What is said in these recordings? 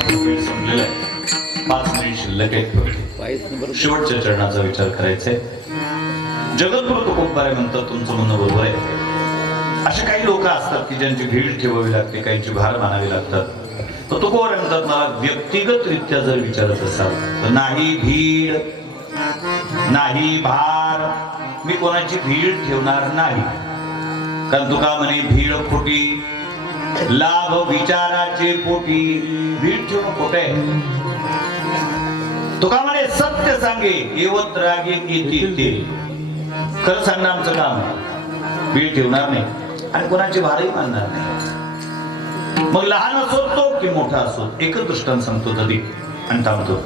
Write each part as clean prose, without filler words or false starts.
आपण वेळ संपलेला आहे. 5 मिनिट शिल्लक आहे. शेवटच्या चरणाचा विचार करायचा आहे. जगद्गुरु तुकोबारे म्हणतात, तुमचं म्हणणं बरोबर आहे. असे काही लोक असतात की ज्यांची भीड ठेवावी लागते, काहींची भार मानावी लागतात. तर तुकोबारे म्हणतात, मला व्यक्तिगतरित्या जर विचारत असाल तर नाही भीड नाही भार, मी कोणाची भीड ठेवणार नाही. कारण तुका म्हणे भीड खोटी, लाभ विचाराचे पोटी. भीड ठेवणं खोट आहे. तुका म्हणे सत्य सांगे एवत रागे येते ते. खरं सांगणं आमचं काम आहे. भीड ठेवणार नाही आणि कोणाची भारही मानणार नाही. मग लहान असो तो की मोठा असो, एकच दृष्टांत सांगतो तरी आणि थांबतो.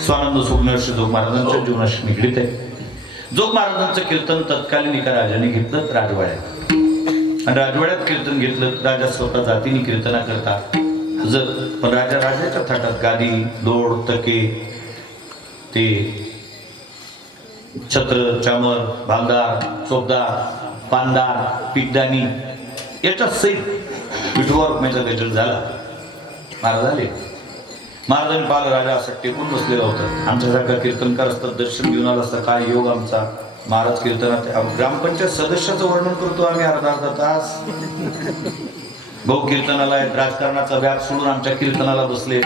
स्वानंद सुज्ञर्षी जोग महाराजांच्या जीवनाशी निगडीत आहे. जोग महाराजांचं कीर्तन तत्कालीन एका राजाने घेतलं राजवाड्यात. आणि राजवाड्यात कीर्तन घेतलं. राजा स्वतः जातीने कीर्तना करता हजर. पण राजाच्या थाटात गादी, दोड, तके, ते छत्र, चामर, भालदार, चोपदार, पानदार, पिकदानी याच्या सहित विठोबा रुक्माईचा गजर झाला. महाराज आले. महाराजांनी पाहिलं राजा असं टेकून बसलेला होता. आमच्यासारखा कीर्तनकार असतात, दर्शन घेऊन आला असता. काय योग आमचा. महाराज कीर्तनात ग्रामपंचायत सदस्याचं वर्णन करतो आम्ही अर्धा तास. भाऊ कीर्तनाला आहेत, राजकारणाचा व्याप सोडून आमच्या कीर्तनाला बसले.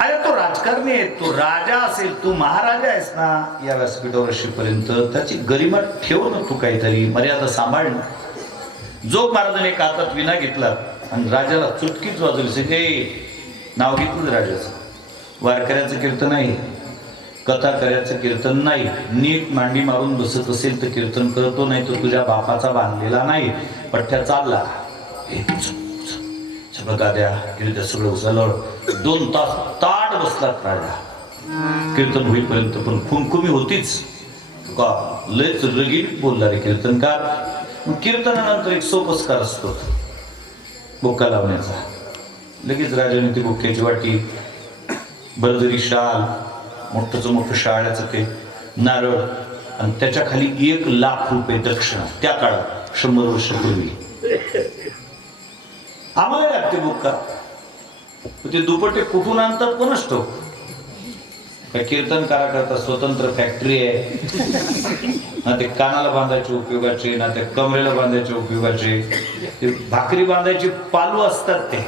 अरे तो राजकारणी आहे, तो राजा असेल, तू महाराजा आहेस ना. या व्यासपीठावर अशीपर्यंत त्याची गरिमा ठेव ना, तू काहीतरी मर्यादा सांभाळ ना. जोग महाराजांनी एका हातात विना घेतला आणि राजाला चुटकीच वाजवली. सगळे नाव घेतलं राजाचं. वारकऱ्याचं कीर्तन आहे, कथा करायचं कीर्तन नाही. नीट मांडी मारून बसत असेल तर कीर्तन करतो, नाही तर तुझ्या बापाचा बांधलेला नाही. पठ्ठ्या चालला गाद्या गिरद्या सगळं उचललं. 2 तास ताट बसलात राजा कीर्तन होईपर्यंत. पण खुमखुमी होतीच. का लयच रगीत बोलला रे कीर्तनकार. कीर्तनानंतर एक सोपस्कार असतो बुक्का लावण्याचा. लगेच राजाने ती बुक्क्याची वाटी, बरदरी शाल, मोठं शाळाचं ते नारळ आणि त्याच्या खाली 1 लाख रुपये दक्षिणा. त्या काळात 100 वर्षापूर्वी आम्हाला लागते बुक्का. ते दुपट्टे कुठून आणतात कोणच ठाऊक. काय कीर्तनकारा करता स्वतंत्र फॅक्टरी आहे ना. ते कानाला बांधायचे उपयोगाचे, ना ते कमरेला बांधायचे उपयोगाचे. ते भाकरी बांधायचे पालू असतात ते.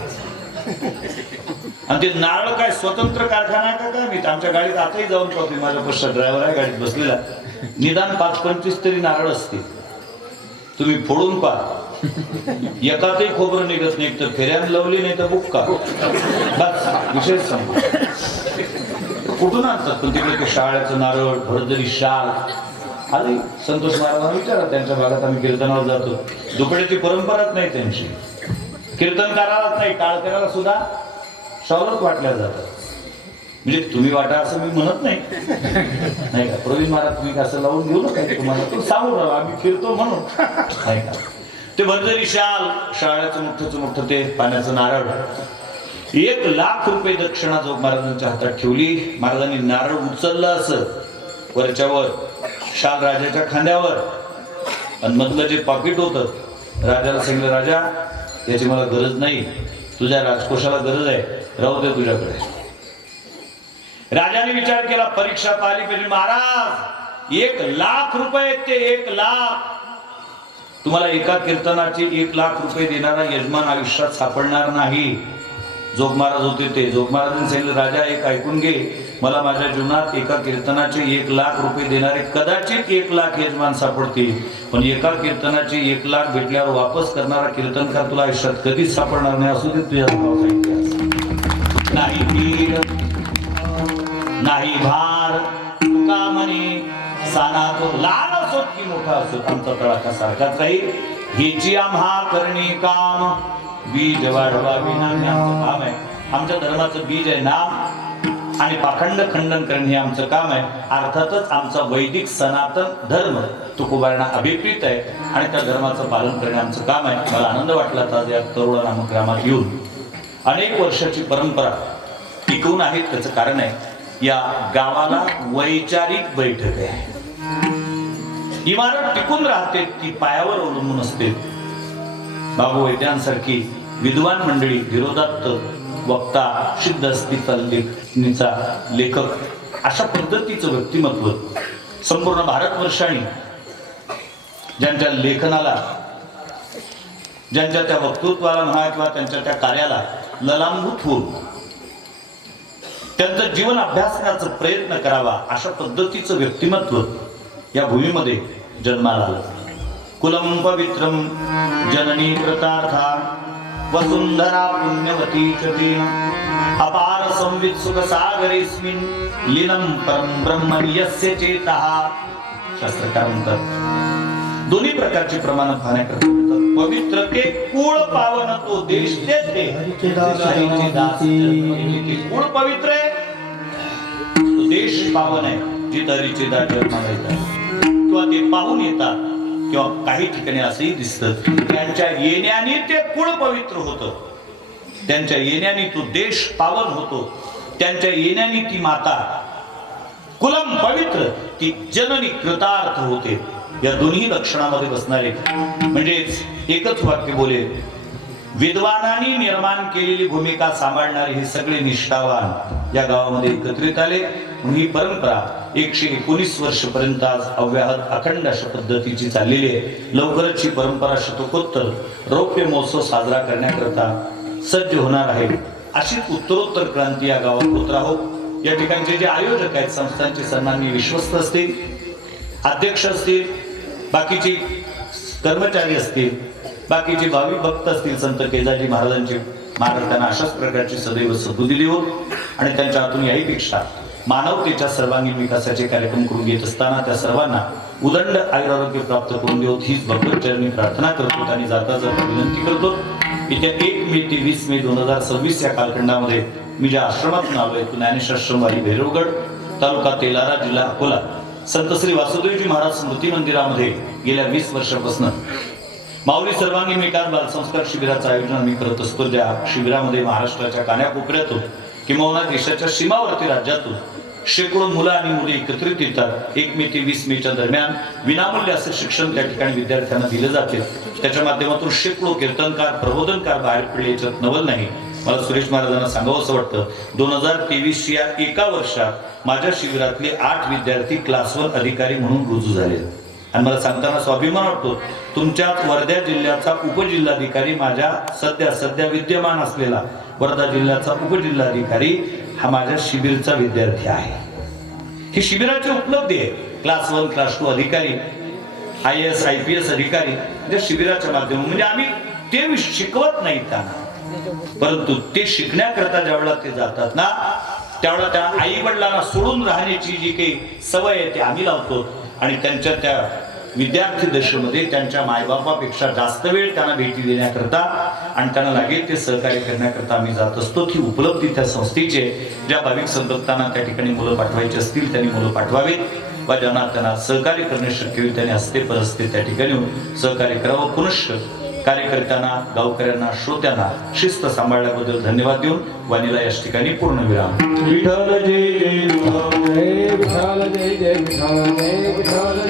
आणि ते नारळ काय स्वतंत्र कारखाना आहे का काय मी. आमच्या गाडीत आताही जाऊन पाहतो. माझ्या पश्चात ड्रायव्हर आहे गाडीत बसलेला. निदान 5-25 तरी नारळ असतील. तुम्ही फोडून पहा. एकातही खोबरं निघत नाही. तर फेऱ्यान लावली नाही तर बुक्का. बस विषय सांगू. कुठून आणतात पण तिकडे ते शाळेचं नारळ, भरदरी शाल. आधी संतोष महाराजांना विचारा, त्यांच्या भागात आम्ही कीर्तनाला जातो. दुपट्याची परंपराच नाही त्यांची. कीर्तनकारालाच नाही, टाळकऱ्याला सुद्धा शॉलच वाटल्या जातात. म्हणजे तुम्ही वाटा असं मी म्हणत नाही, नाही का. प्रवीण महाराज तुम्ही असं लावून घेऊ नका. तुम्हाला तो सांगू राहा आम्ही फिरतो म्हणून, नाही का. ते भरदरी शाल, शाळेचं मोठं ते पाण्याचं नारळ. 1 लाख रुपये दक्षिणा जोग महाराजांच्या हातात ठेवली. महाराजांनी नारळ उचललं असं वरच्यावर, शाल राजाच्या खांद्यावर. आणि मधलं जे पाकिट होतं राजाला सांगितलं, राजा याची मला गरज नाही, तुझ्या राजकोषाला गरज आहे, राहू दे तुझ्याकडे. राजाने विचार केला, परीक्षा आली पाहिजे. महाराज 1 लाख रुपये, ते 1 लाख. तुम्हाला एका कीर्तनाचे 1 लाख रुपये देणारा यजमान आयुष्यात सापडणार नाही. जोग महाराज होते ते. जोग महाराजांनी सांगितलं, राजा एक ऐकून घे, मला माझ्या जीवनात एका कीर्तनाचे 1 लाख रुपये देणारे कदाचित 1 लाख यजमान सापडतील, पण एका कीर्तनाचे 1 लाख भेटल्यावर वापस करणारा कीर्तनकार तुला आयुष्यात कधीच सापडणार नाही. असू दे तुझ्या नाही भीड नाही भार, तुका म्हणे साना तो लहान असोत की मोठा असोत, आमचा तळाखा सारखाच राहील. हेची आम्हा करणे काम, बीज वाढवा विना. आमचं काम आहे. आमच्या धर्माचं बीज आहे नाम, आणि पाखंड खंडन करणे हे आमचं काम आहे. अर्थातच आमचा वैदिक सनातन धर्म तुकोबांना अभिप्रेत आहे आणि त्या धर्माचं पालन करणे आमचं काम आहे. मला आनंद वाटला आज या तरोडा नामक ग्रामात येऊन. अनेक वर्षाची परंपरा टिकवून आहे. त्याचं कारण आहे, या गावाला वैचारिक बैठक आहे. इमारत टिकून राहते ती पायावर अवलंबून असते. बाबू वैद्यांसारखी विद्वान मंडळी, धीरोदात्त वक्ता, सिद्ध अस्तित्व लेखनीचा लेखक, अशा पद्धतीचं व्यक्तिमत्व संपूर्ण भारतवर्षाने ज्यांच्या लेखनाला, ज्यांच्या त्या वक्तृत्वाला म्हणा किंवा त्यांच्या त्या कार्याला ललांभूत होऊन त्यांचं जीवन अभ्यासण्याचा प्रयत्न करावा, अशा पद्धतीचं व्यक्तिमत्व या भूमीमध्ये जन्माला आलं. कुलम पवित्रम जननी कृतार्था वसुंधरा पुण्यवती च तेन अपार संवित सुख सागरेस्मिन लीनं परम ब्रह्म यस्य चेतः. शास्त्रकार म्हणतात दोन्ही प्रकारची प्रमाण पाहण्याकरता पवित्र के कुळ पावन तो देश तेथे कुळ पवित्र आहे, तो देश पावन आहे जिथे हरीचे दास जन्माला येतात किंवा ते पाहून येतात. किंवा काही ठिकाणी असंही दिसतं त्यांच्या येण्याने ते कुळ पवित्र होतं, त्यांच्या येण्याने तो देश पावन होतो, त्यांच्या येण्याने ती माता कुलम पवित्र, ती जननी कृतार्थ होते. या दोन्ही लक्षणामध्ये बसणारे म्हणजेच एकच वाक्य बोले, विद्वानांनी निर्माण केलेली भूमिका सांभाळणारे हे सगळे निष्ठावान या गावामध्ये एकत्रित आले. ही परंपरा 119 वर्षपर्यंत आज अव्याहत अखंड अशा पद्धतीची चाललेली आहे. लवकरच ही परंपरा शतकोत्तर रौप्य महोत्सव साजरा करण्याकरता सज्ज होणार आहे. अशीच उत्तरोत्तर क्रांती या गावात होत राहो. या ठिकाणचे जे आयोजक आहेत संस्थांचे सन्माननीय विश्वस्त असतील, अध्यक्ष असतील, बाकीचे कर्मचारी असतील, बाकीचे भाविक भक्त असतील, संत केदारजी महाराजांचे, महाराज त्यांना अशाच प्रकारची सदैव सद्बुद्धी देवो आणि त्यांच्या हातून याहीपेक्षा मानवतेच्या सर्वांगीण विकासाचे कार्यक्रम करून घेत असताना त्या सर्वांना उदंड आयुरारोग्य प्राप्त करून देऊत हीच भगवतचरणी प्रार्थना करतो आणि जाता जाता विनंती करतो. येत्या 1 मे ते 20 मे 2026 या कालखंडामध्ये मी ज्या आश्रमातून आलोय तो ज्ञानेश्वरवाडी भैरवगड, तालुका तेलारा, जिल्हा अकोला, संत श्री वासुदेवजी महाराज स्मृती मंदिरामध्ये गेल्या 20 वर्षापासून माऊली सर्वांगीण विकास बालसंस्कार शिबिराचं आयोजन आम्ही करत असतो. ज्या शिबिरामध्ये महाराष्ट्राच्या कानाकोपऱ्यातून किंवा देशाच्या सीमावर्ती राज्यातून शेकडो मुलं आणि मुली एकत्रित येतात. 1 मे ते 20 मेच्या दरम्यान विनामूल्य असे शिक्षण त्या ठिकाणी विद्यार्थ्यांना दिले जाते. त्याच्या माध्यमातून शेकडो कीर्तनकार, प्रबोधनकार बाहेर पडले, याच्यात नवल नाही. मला सुरेश महाराजांना सांगावं असं वाटतं, 2023 या एका वर्षात माझ्या शिबिरातले 8 विद्यार्थी क्लास 1 अधिकारी म्हणून रुजू झाले. आणि मला सांगताना स्वाभिमान वाटतो, तुमच्या वर्धा जिल्ह्याचा उपजिल्हाधिकारी, माझ्या सध्या विद्यमान असलेला वर्धा जिल्ह्याचा उपजिल्हाधिकारी हा माझ्या शिबिरचा विद्यार्थी आहे. ही शिबिराची उपलब्धी आहे. क्लास 1, क्लास 2 अधिकारी, IAS IPS अधिकारी त्या शिबिराच्या माध्यमातून, म्हणजे आम्ही ते शिकवत नाही त्यांना, परंतु ते शिकण्याकरता ज्यावेळेला ते जातात ना, त्यावेळेला त्या आई वडिलांना सोडून राहण्याची जी काही सवय आहे ती आम्ही लावतो आणि त्यांच्या त्या विद्यार्थी दशेमध्ये त्यांच्या मायबापापेक्षा जास्त वेळ त्यांना भेटी देण्याकरता आणि त्यांना लागेल ते सहकार्य करण्याकरता आम्ही जात असतो. ही उपलब्धी त्या संस्थेची आहे. ज्या भाविक संतप्तांना त्या ठिकाणी मुलं पाठवायची असतील त्यांनी मुलं पाठवावीत व ज्यांना त्यांना सहकार्य करणे शक्य होईल त्यांनी हस्ते परस्ते त्या ठिकाणी सहकार्य करावं. पुनश्च कार्यकर्त्यांना, गावकऱ्यांना, श्रोत्यांना शिस्त सांभाळल्याबद्दल धन्यवाद देऊन वाणीला या ठिकाणी पूर्ण विराम. विठ्ठल जय जय विठ्ठल जय विठ्ठल जय जय विठ्ठल जय विठ्ठल.